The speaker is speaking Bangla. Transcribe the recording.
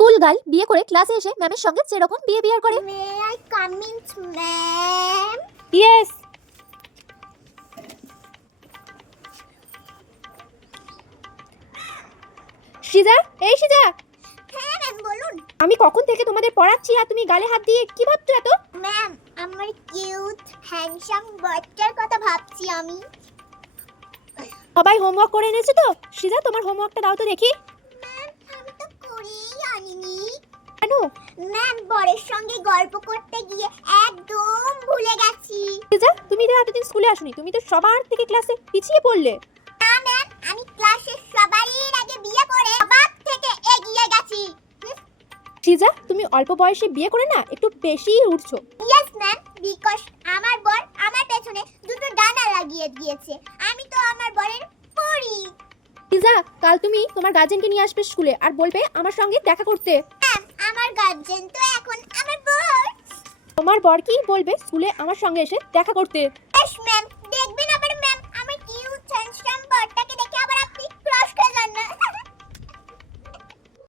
স্কুল গার্ল বিয়ে করে ক্লাসে এসে ম্যামের সঙ্গে যেরকম বিহেভিয়ার করে। May I come in ma'am? Yes. সিজা, এই সিজা, হ্যাঁ ম্যাম বলুন। আমি কখন থেকে তোমাদের পড়াচ্ছি আর তুমি গালে হাত দিয়ে কি ভাবছো এত? ম্যাম আমার কিউট হ্যান্ডসাম বয়টার কথা ভাবছি আমি। সবাই হোমওয়ার্ক করে এনেছো তো? সিজা, তোমার হোমওয়ার্কটা দাও তো দেখি। ম্যাম আমি তো করেই আনিনি। কেন? ম্যাম বরের সঙ্গে গল্প করতে গিয়ে একদম ভুলে গেছি। সিজা, তুমি তো এতদিন স্কুলে আসোনি, তুমি তো সবার থেকে ক্লাসে পিছিয়ে পড়লে। না ম্যাম, আমি ক্লাসের সবারই আগে বিয়ে করে সবার থেকে এগিয়ে গেছি। সিজা, তুমি অল্প বয়সে বিয়ে করে না একটু বেশিই উঠছো। ইয়েস ম্যাম, বিকজ আমার বর আমার পেছনে দুটো ডানা লাগিয়ে দিয়েছে। আমি তো আমার বরের পরি। সিজা, কাল তুমি তোমার গার্জেনকে নিয়ে আসবে স্কুলে আর বলবে আমার সঙ্গে দেখা করতে। ম্যাম আমার গার্জেন তো এখন আমার বর। তোমার বর কি বলবে স্কুলে আমার সঙ্গে এসে দেখা করতে। ইয়েস ম্যাম, দেখবে না